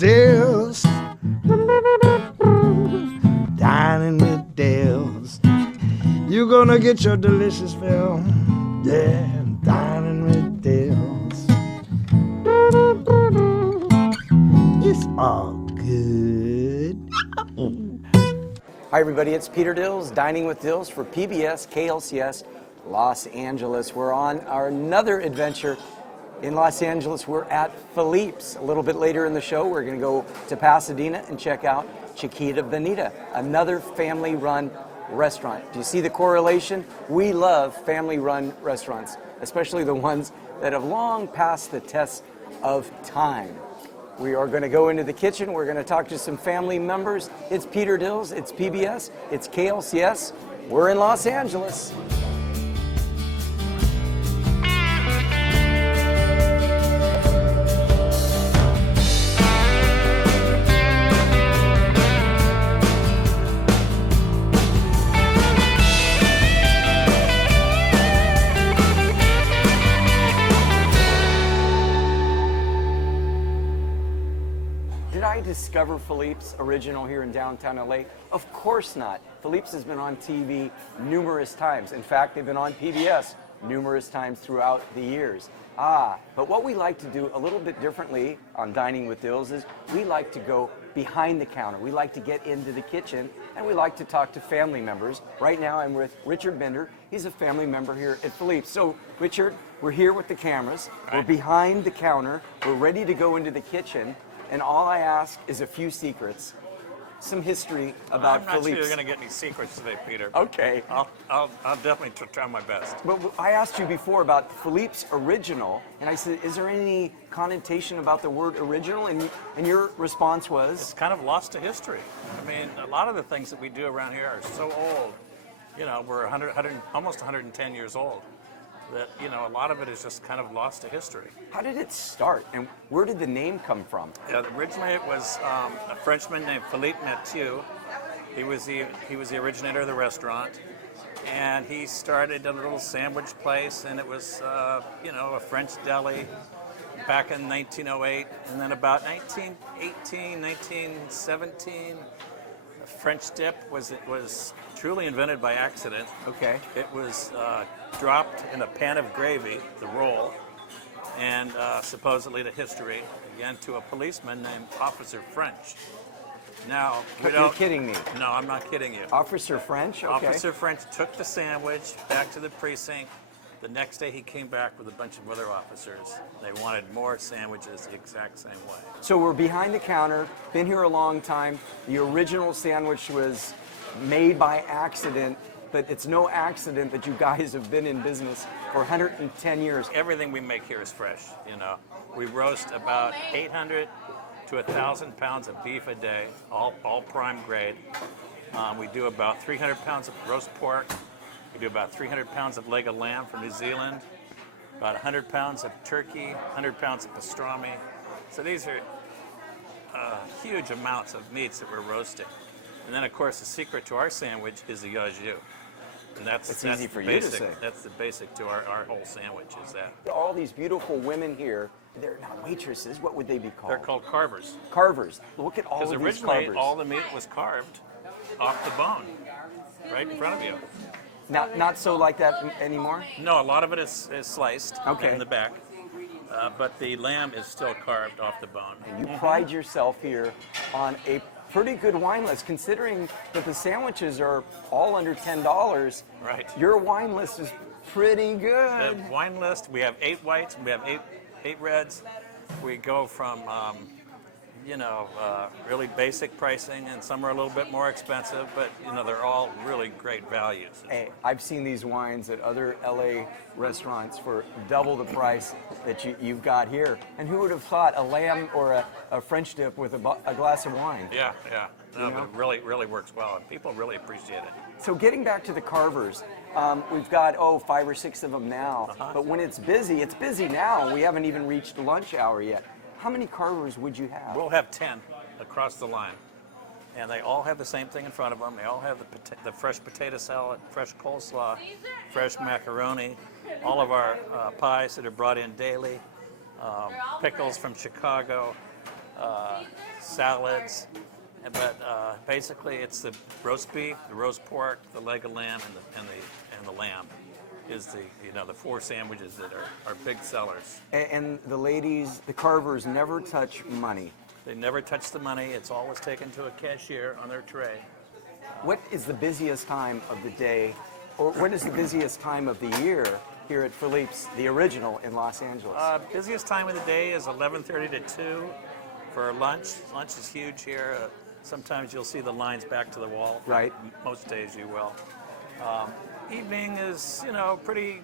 Dills. Dining with Dills. You're gonna get your delicious fill. Yeah, dining with Dills. It's all good. Hi everybody, it's Peter Dills, Dining with Dills for PBS KLCS Los Angeles. We're on our another adventure in Los Angeles. We're at Phillipe'sthe. A little bit later in the show, we're going to go to Pasadena and check out Chiquita Bonita, another family-run restaurant. Do you see the correlation? We love family-run restaurants, especially the ones that have long passed the test of time. We are going to go into the kitchen. We're going to talk to some family members. It's Peter Dills. It's PBS. It's KLCS. We're in Los Angeles. Did I discover Phillipe'sthe original here in downtown LA? Of course not. Phillipe'sthe has been on TV numerous times. In fact, they've been on PBS numerous times throughout the years. But what we like to do a little bit differently on Dining with Dills is we like to go behind the counter. We like to get into the kitchen and we like to talk to family members. Right now I'm with Richard Bender. He's a family member here at Phillipe'sthe. So Richard, we're here with the cameras. Right. We're behind the counter. We're ready to go into the kitchen. And all I ask is a few secrets, some history about Phillipe'sthe. I'm not sure you're going to get any secrets today, Peter. Okay. I'll definitely try my best. But I asked you before about Phillipe'sthe original, and I said, is there any connotation about the word original? And your response was? It's kind of lost to history. I mean, a lot of the things that we do around here are so old. You know, we're almost 110 years old. That, you know, a lot of it is just kind of lost to history. How did it start, and where did the name come from? Originally, it was a Frenchman named Philippe Mathieu. He was the originator of the restaurant, and he started a little sandwich place, and it was you know, a French deli back in 1908, and then about 1918, 1917. French dip was truly invented by accident. Okay. It was dropped in a pan of gravy, the roll, and supposedly to history, again to a policeman named Officer French. Now, You're kidding me. No, I'm not kidding you. Officer French? Okay. Officer French took the sandwich back to the precinct. The next day he came back with a bunch of other officers. They wanted more sandwiches the exact same way. So we're behind the counter, been here a long time. The original sandwich was made by accident, but it's no accident that you guys have been in business for 110 years. Everything we make here is fresh, you know. We roast about 800 to 1,000 pounds of beef a day, all prime grade. We do about 300 pounds of roast pork. We do about 300 pounds of leg of lamb from New Zealand, about 100 pounds of turkey, 100 pounds of pastrami. So these are huge amounts of meats that we're roasting. And then, of course, the secret to our sandwich is the au jus. And that's easy for you to say. That's the basic to our whole sandwich is that. All these beautiful women here, they're not waitresses. What would they be called? They're called carvers. Carvers. Look at all of these carvers. Because originally, all the meat was carved off the bone, right in front of you. Not so like that anymore? No, a lot of it is sliced in the back, but the lamb is still carved off the bone. And you pride yourself here on a pretty good wine list, considering that the sandwiches are all under $10. Right. Your wine list is pretty good. The wine list, we have 8 whites, and we have eight reds. We go from you know, really basic pricing, and some are a little bit more expensive, but, you know, they're all really great values. Hey, I've seen these wines at other LA restaurants for double the price that you've got here. And who would have thought a lamb or a French dip with a glass of wine? Yeah. No, but it really works well, and people really appreciate it. So getting back to the carvers, we've got, 5 or 6 of them now, but when it's busy now. We haven't even reached lunch hour yet. How many carvers would you have? We'll have 10 across the line, and they all have the same thing in front of them. They all have the fresh potato salad, fresh coleslaw, fresh macaroni, all of our pies that are brought in daily, pickles from Chicago, salads. But basically, it's the roast beef, the roast pork, the leg of lamb, and the lamb is the 4 sandwiches that are big sellers. And the ladies, the carvers, never touch money. They never touch the money. It's always taken to a cashier on their tray. What is the busiest time of the day, or what is the busiest time of the year here at Phillipe's, the original in Los Angeles? Busiest time of the day is 11:30 to 2 for lunch. Lunch is huge here. Sometimes you'll see the lines back to the wall. Right. Most days you will. Evening is, pretty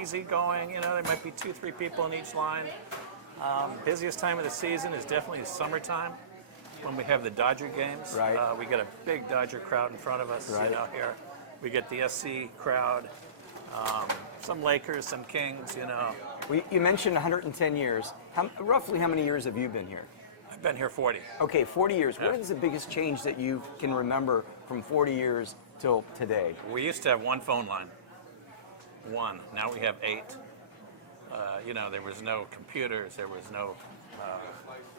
easy going. There might be 2-3 people in each line. Busiest time of the season is definitely summertime when we have the Dodger games. Right. We get a big Dodger crowd in front of us. Right. Here. We get the SC crowd, some Lakers, some Kings. You mentioned 110 years. Roughly how many years have you been here? I've been here 40. Okay, 40 years. Yeah. What is the biggest change that you can remember from 40 years till today? We used to have 1 phone line. 1. Now we have 8. There was no computers. There was no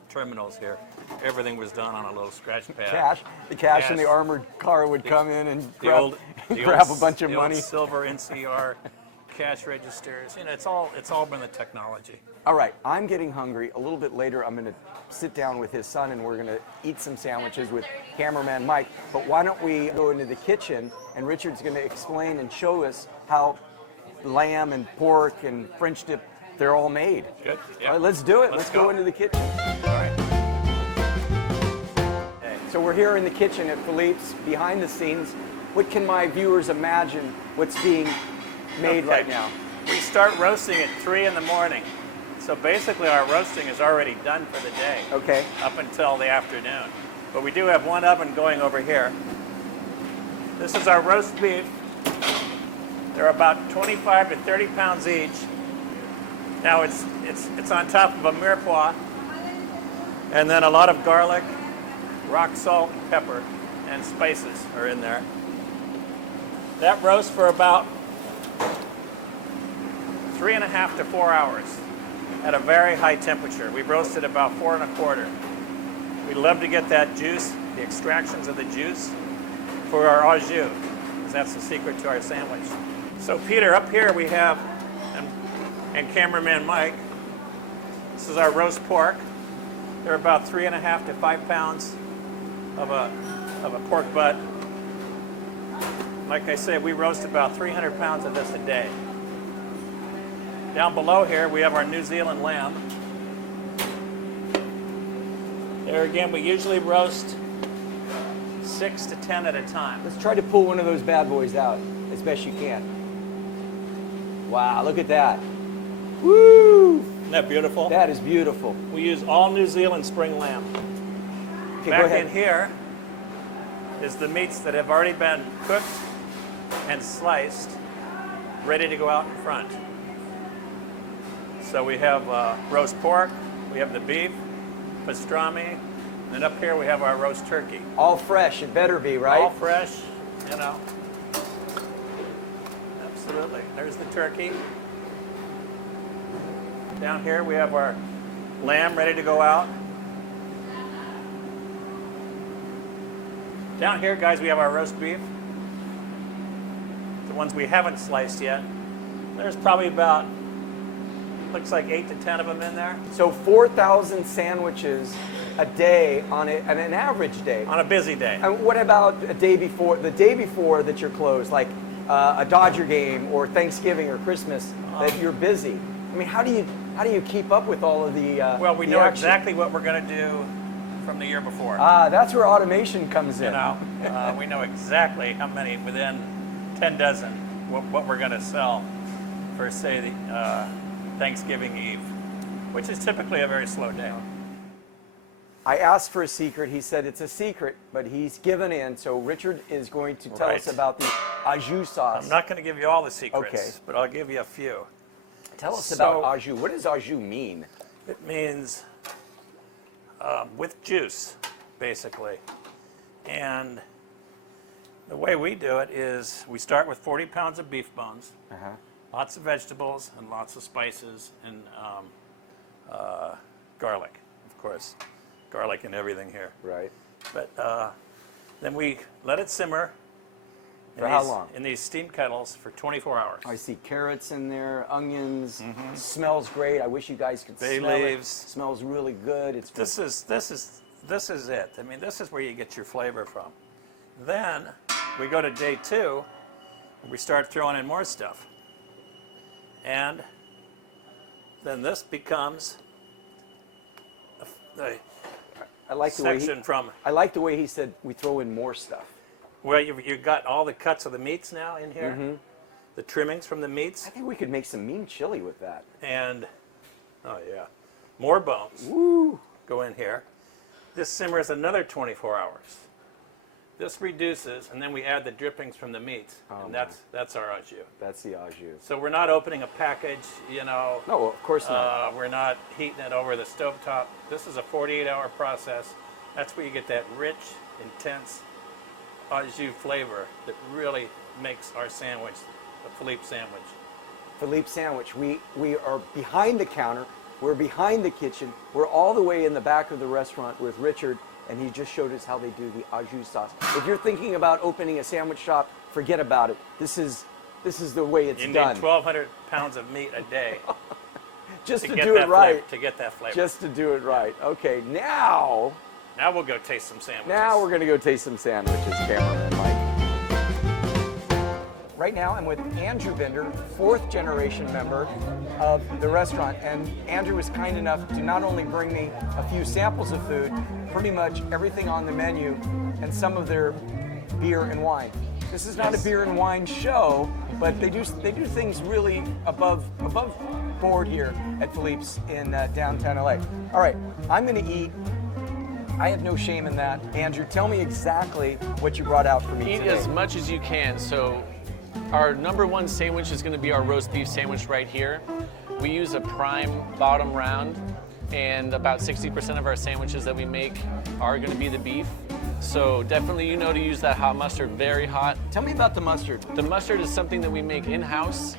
terminals here. Everything was done on a little scratch pad. The cash in the armored car would come in and grab a bunch of money. Old silver NCR cash registers. It's all been the technology. All right, I'm getting hungry. A little bit later, I'm going to sit down with his son and we're going to eat some sandwiches with cameraman Mike. But why don't we go into the kitchen and Richard's going to explain and show us how lamb and pork and French dip, they're all made. Good. Yeah. All right, let's do it. Let's go into the kitchen. All right. So we're here in the kitchen at Philippe's, behind the scenes. What can my viewers imagine what's being made right now? We start roasting at 3 in the morning. So basically our roasting is already done for the day. Okay. Up until the afternoon. But we do have one oven going over here. This is our roast beef. They're about 25 to 30 pounds each. Now it's on top of a mirepoix, and then a lot of garlic, rock salt, pepper, and spices are in there. That roasts for about 3.5 to 4 hours at a very high temperature. We roasted about 4 1/4. We love to get that juice, the extractions of the juice, for our au jus, because that's the secret to our sandwich. So Peter, up here we have, and cameraman Mike, this is our roast pork. They're about 3.5 to 5 pounds of a pork butt. Like I said, we roast about 300 pounds of this a day. Down below here, we have our New Zealand lamb. There again, we usually roast 6 to 10 at a time. Let's try to pull one of those bad boys out as best you can. Wow, look at that. Woo! Isn't that beautiful? That is beautiful. We use all New Zealand spring lamb. Okay, go Back ahead. in here is the meats that have already been cooked and sliced, ready to go out in front. So we have roast pork, we have the beef, pastrami, and then up here we have our roast turkey. All fresh, it better be, right? All fresh, Absolutely. There's the turkey. Down here we have our lamb ready to go out. Down here, guys, we have our roast beef. The ones we haven't sliced yet. There's probably about, looks like 8 to 10 of them in there. So 4,000 sandwiches a day on an average day. On a busy day. And what about the day before that you're closed, like a Dodger game or Thanksgiving or Christmas, that you're busy? I mean, how do you keep up with all of the Well, we the know action? exactly what we're going to do from the year before. That's where automation comes in. We know exactly how many, within 10 dozen, what we're going to sell for, say, the Thanksgiving Eve, which is typically a very slow day. I asked for a secret. He said it's a secret, but he's given in. So Richard is going to tell us about the au jus sauce. I'm not going to give you all the secrets, Okay. but I'll give you a few. Tell us about au jus. What does au jus mean? It means with juice, basically. And the way we do it is we start with 40 pounds of beef bones, lots of vegetables, and lots of spices, and garlic, of course. garlic and everything here. Right. But then we let it simmer. For how long? In these steam kettles for 24 hours. I see carrots in there, onions. Smells great. I wish you guys could Bay smell leaves. it. Smells really good. It's This is it. I mean, this is where you get your flavor from. Then we go to day 2, and we start throwing in more stuff. And then this becomes the I like the way section from I like the way he said we throw in more stuff. where you've got all the cuts of the meats now in here, the trimmings from the meats, I think we could make some mean chili with that. and oh yeah, more bones go in here. This simmers another 24 hours. This reduces, and then we add the drippings from the meats, and that's our au jus. That's the au jus. So we're not opening a package, you know. No, of course not. We're not heating it over the stovetop. This is a 48-hour process. That's where you get that rich, intense au jus flavor that really makes our sandwich, the Philippe sandwich. Philippe sandwich. We are behind the counter. We're behind the kitchen. We're all the way in the back of the restaurant with Richard, and he just showed us how they do the au jus sauce. If you're thinking about opening a sandwich shop, forget about it. This is the way it's You done. need 1,200 pounds of meat a day Just to get do that it right. flavor, to get that flavor. Just to do it right. Okay, now We'll go taste some sandwiches. Now we're going to go taste some sandwiches, cameraman Mike. Right now I'm with Andrew Bender, 4th generation member of the restaurant. And Andrew was kind enough to not only bring me a few samples of food, pretty much everything on the menu, and some of their beer and wine. This is not a beer and wine show, but they do things really above board here at Philippe's in downtown LA. All right, I'm going to eat. I have no shame in that. Andrew, tell me exactly what you brought out for me Eat today. as much as you can. So our #1 sandwich is going to be our roast beef sandwich right here. We use a prime bottom round, and about 60% of our sandwiches that we make are going to be the beef. So definitely to use that hot mustard, very hot. Tell me about the mustard. The mustard is something that we make in-house.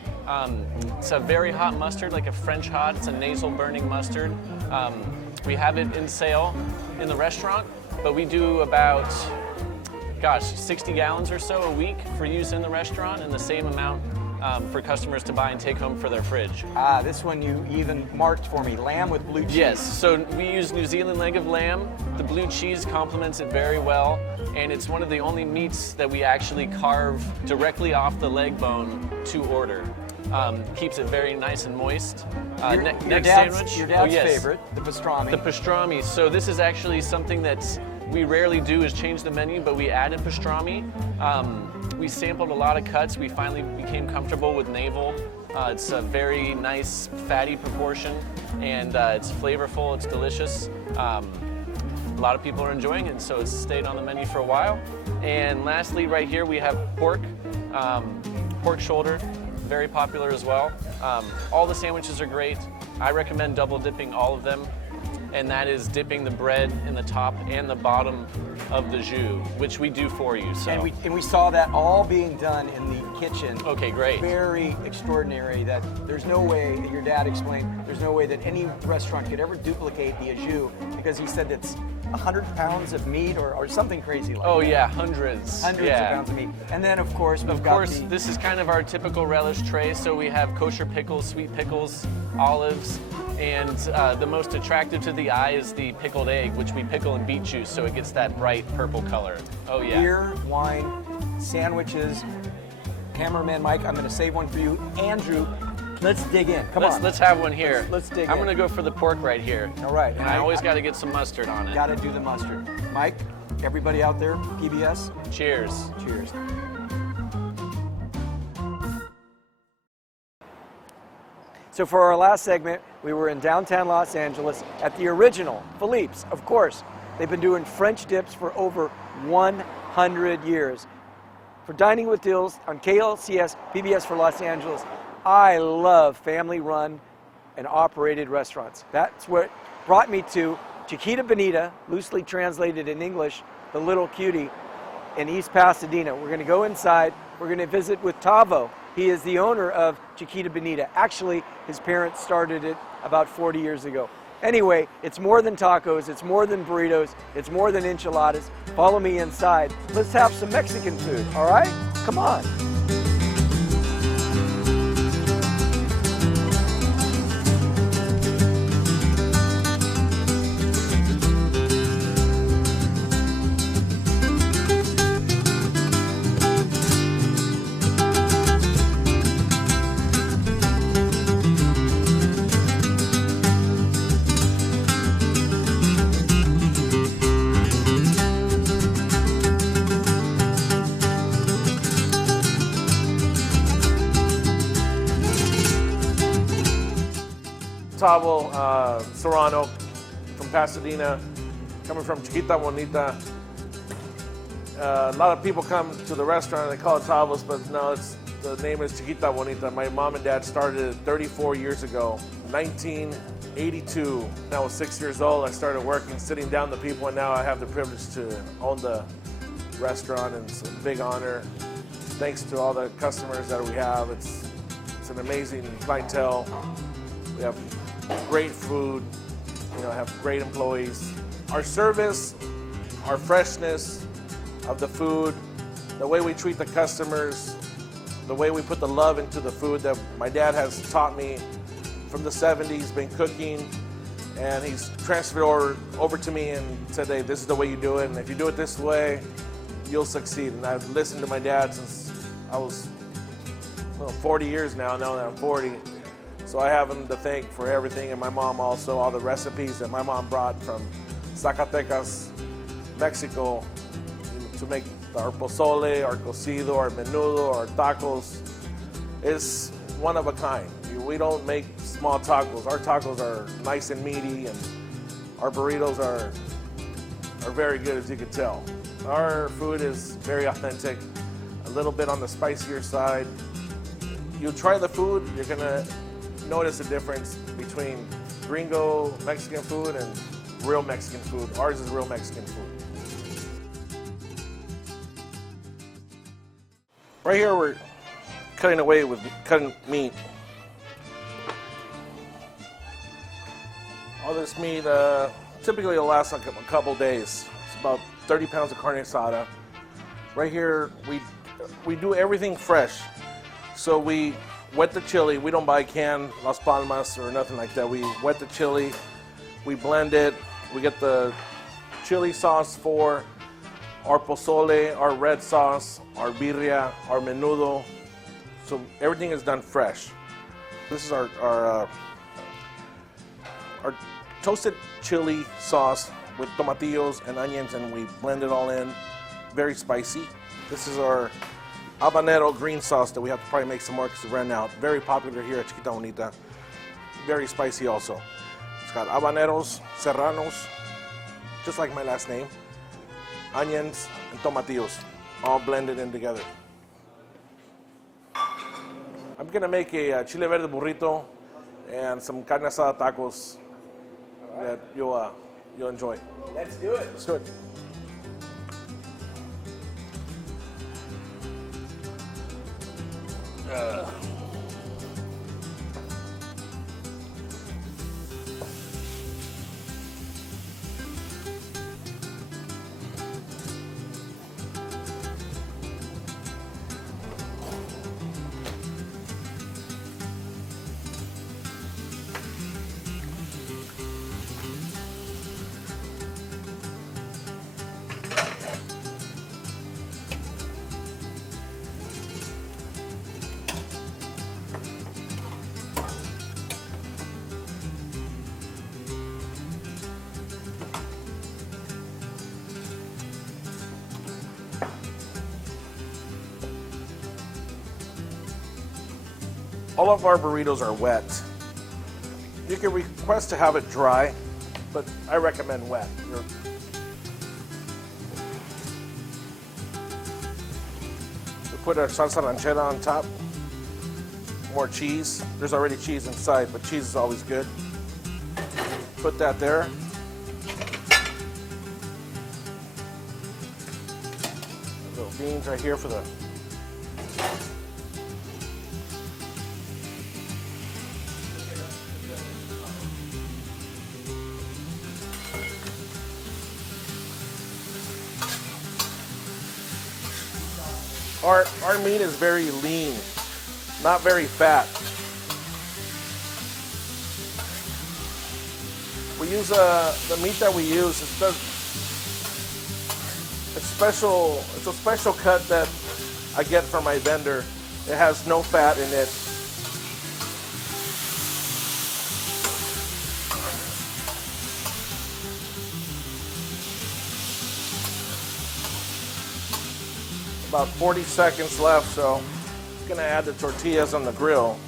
It's a very hot mustard, like a French hot. It's a nasal burning mustard. We have it in sale in the restaurant, but we do about, 60 gallons or so a week for use in the restaurant, and the same amount for customers to buy and take home for their fridge. This one you even marked for me, lamb with blue cheese. Yes, so we use New Zealand leg of lamb. The blue cheese complements it very well, and it's one of the only meats that we actually carve directly off the leg bone to order. Keeps it very nice and moist. Your dad's favorite, the pastrami. The pastrami. So this is actually something that we rarely do is change the menu, but we added pastrami. We sampled a lot of cuts. We finally became comfortable with navel. It's a very nice fatty proportion, and it's flavorful, it's delicious. A lot of people are enjoying it, so it's stayed on the menu for a while. And lastly, right here we have pork, pork shoulder, very popular as well. All the sandwiches are great. I recommend double dipping all of them, and that is dipping the bread in the top and the bottom of the jus, which we do for you. So. And we saw that all being done in the kitchen. Okay, great. Very extraordinary. That there's no way, that your dad explained, there's no way that any restaurant could ever duplicate the au jus, because he said it's 100 pounds of meat or something crazy like that. Oh yeah, hundreds. Hundreds of pounds of meat. And then of course, this is kind of our typical relish tray. So we have kosher pickles, sweet pickles, olives, and the most attractive to the eye is the pickled egg, which we pickle in beet juice, so it gets that bright purple color. Oh yeah. Beer, wine, sandwiches. Cameraman Mike, I'm going to save one for you. Andrew, let's dig in. Come on. Let's have one here. Let's dig in. I'm going to go for the pork right here. All right. And I always got to get some mustard on it. Got to do the mustard. Mike, everybody out there, PBS. Cheers. Cheers. So for our last segment, we were in downtown Los Angeles at the original Philippe's, of course. They've been doing French dips for over 100 years. For Dining with Dills on KLCS, PBS for Los Angeles, I love family-run and operated restaurants. That's what brought me to Chiquita Bonita, loosely translated in English, the little cutie, in East Pasadena. We're going to go inside. We're going to visit with Tavo. He is the owner of Chiquita Bonita. Actually, his parents started it about 40 years ago. Anyway, it's more than tacos, it's more than burritos, it's more than enchiladas. Follow me inside. Let's have some Mexican food, all right? Come on. Tavo Serrano from Pasadena, coming from Chiquita Bonita. A lot of people come to the restaurant and they call it Tavo's, but no, the name is Chiquita Bonita. My mom and dad started it 34 years ago, 1982. When I was 6 years old, I started working, sitting down with people, and now I have the privilege to own the restaurant, and it's a big honor. Thanks to all the customers that we have. It's an amazing clientele. We have great food, have great employees. Our service, our freshness of the food, the way we treat the customers, the way we put the love into the food that my dad has taught me from the 70s, been cooking, and he's transferred over to me and said, hey, this is the way you do it, and if you do it this way, you'll succeed. And I've listened to my dad since I was 40 years now that I'm 40. So I have him to thank for everything, and my mom also, all the recipes that my mom brought from Zacatecas, Mexico, to make our pozole, our cocido, our menudo, our tacos. Is one of a kind. We don't make small tacos. Our tacos are nice and meaty, and our burritos are very good, as you can tell. Our food is very authentic, a little bit on the spicier side. You try the food, you're gonna notice the difference between gringo Mexican food and real Mexican food. Ours is real Mexican food. Right here we're cutting away with cutting meat. All this meat typically will last like a couple days. It's about 30 pounds of carne asada. Right here we do everything fresh. So we wet the chili. We don't buy canned Las Palmas or nothing like that. We wet the chili, we blend it, we get the chili sauce for our pozole, our red sauce, our birria, our menudo. So everything is done fresh. This is our toasted chili sauce with tomatillos and onions, and we blend it all in. Very spicy. This is our habanero green sauce that we have to probably make some more because it ran out. Very popular here at Chiquita Bonita. Very spicy also. It's got habaneros, serranos, just like my last name, onions, and tomatillos, all blended in together. I'm gonna make a chile verde burrito and some carne asada tacos that you'll enjoy. Let's do it. Let's do it. All of our burritos are wet. You can request to have it dry, but I recommend wet. We put our salsa ranchera on top. More cheese. There's already cheese inside, but cheese is always good. Put that there. Little beans right here for the Our meat is very lean, not very fat. We use the meat that we use. It's special. It's a special cut that I get from my vendor. It has no fat in it. About 40 seconds left, so I'm gonna add the tortillas on the grill.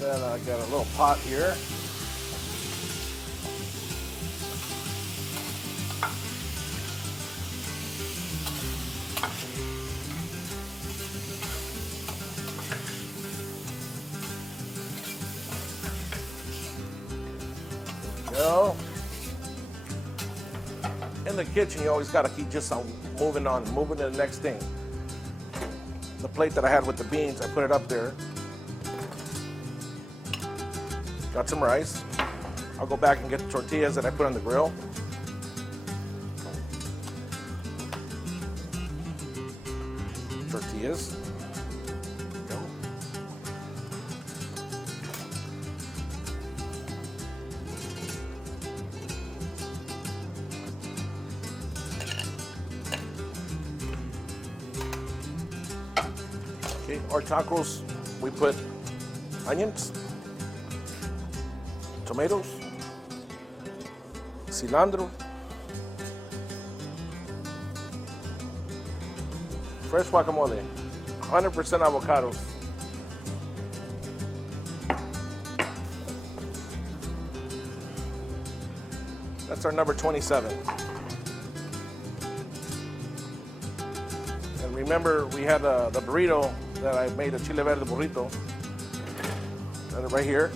Then I got a little pot here. Go. In the kitchen, you always gotta keep just on moving to the next thing. The plate that I had with the beans, I put it up there. Got some rice. I'll go back and get the tortillas that I put on the grill. Tortillas. Go. Okay, our tacos, we put onions, tomatoes, cilantro, fresh guacamole, 100% avocados. That's our number 27. And remember, we had the burrito that I made, a chile verde burrito. Got it right here.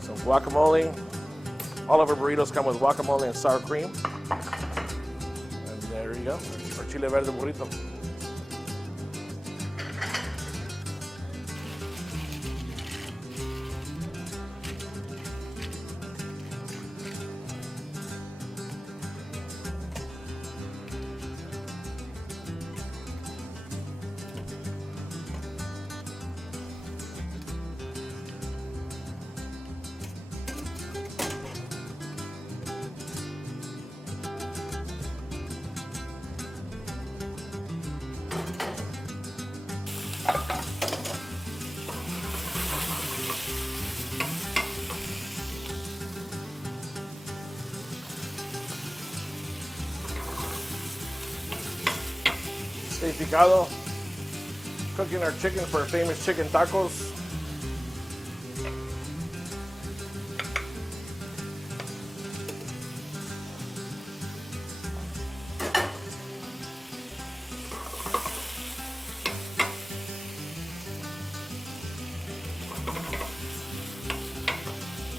Some guacamole. All of our burritos come with guacamole and sour cream. And there you go, our chile verde burrito. Steak picado. Cooking our chicken for our famous chicken tacos.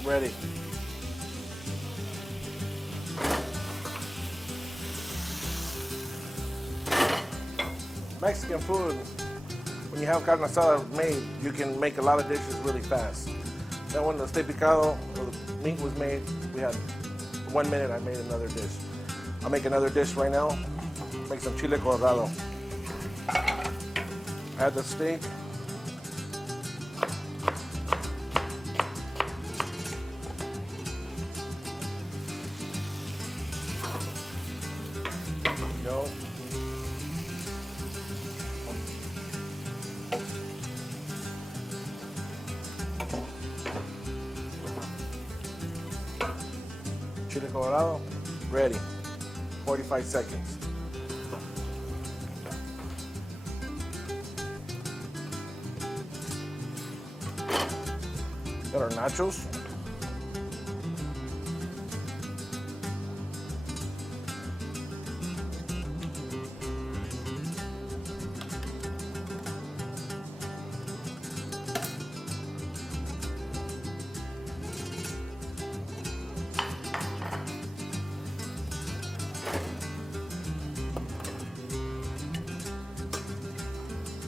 Ready. Mexican food, when you have carne asada made, you can make a lot of dishes really fast. Then when the steak picado, or the meat was made, we had 1 minute, I made another dish. I'll make another dish right now. Make some chile colorado. Add the steak. There we go. Chile colorado, ready. 45 seconds. Got our nachos.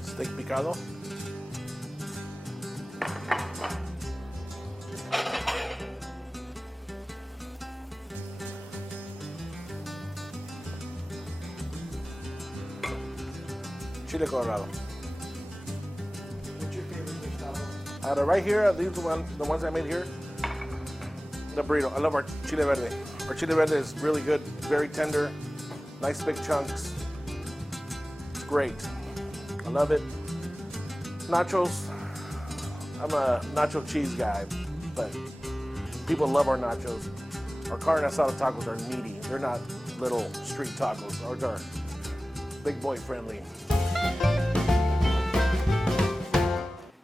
Steak picado. chile colorado. What's your favorite dish, Tavo? Out of right here, these are the ones I made here. The burrito. I love our chile verde. Our chile verde is really good, very tender, nice big chunks. It's great. I love it. Nachos. I'm a nacho cheese guy, but people love our nachos. Our carne asada tacos are meaty. They're not little street tacos. Ours are big boy friendly.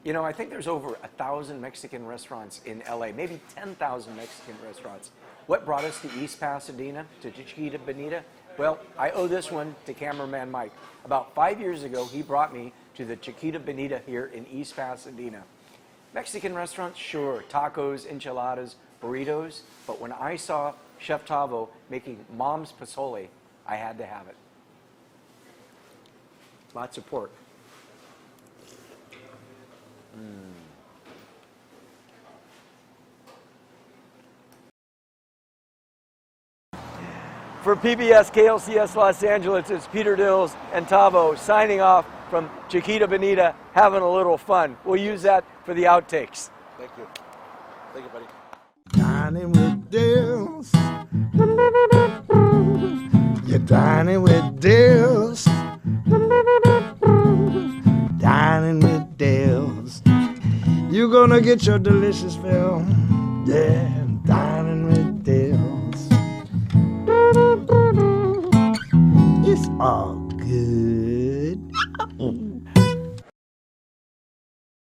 You know, I think there's over 1,000 Mexican restaurants in LA, maybe 10,000 Mexican restaurants. What brought us to East Pasadena, to Chiquita Bonita? Well, I owe this one to cameraman Mike. About 5 years ago, he brought me to the Chiquita Bonita here in East Pasadena. Mexican restaurants, sure, tacos, enchiladas, burritos, but when I saw Chef Tavo making mom's pozole, I had to have it. Lots of pork. For PBS KLCS Los Angeles, it's Peter Dills and Tavo signing off from Chiquita Bonita, having a little fun. We'll use that for the outtakes. Thank you. Thank you, buddy. Dining with Dills. You're dining with Dills. Dining with Dills. You're gonna get your delicious fill. Yeah, dining with Dills. It's all good.